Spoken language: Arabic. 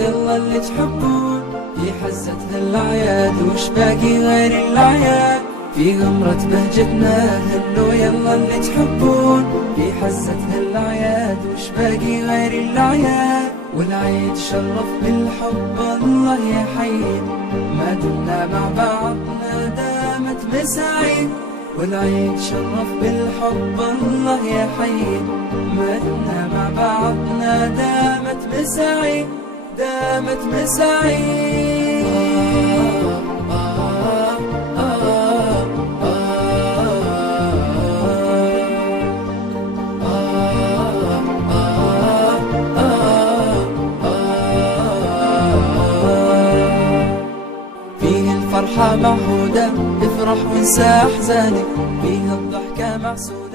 يلا اللي تحبون في حزة الأعياد، وش باقي غير الأعياد؟ في غمرة بهجتنا هنوا يلا اللي تحبون في حزة الأعياد، وش باقي غير الأعياد؟ والعيد شرف بالحب الله يحيي، ما دمنا مع بعضنا دامت مساعيد. والعيد شرف بالحب الله يحيي، ما دمنا مع بعضنا دامت مساعيد، دامت مساعيد. فيه الفرحة معهودة، افرح وانسى أحزانك، فيه الضحكة معسودة.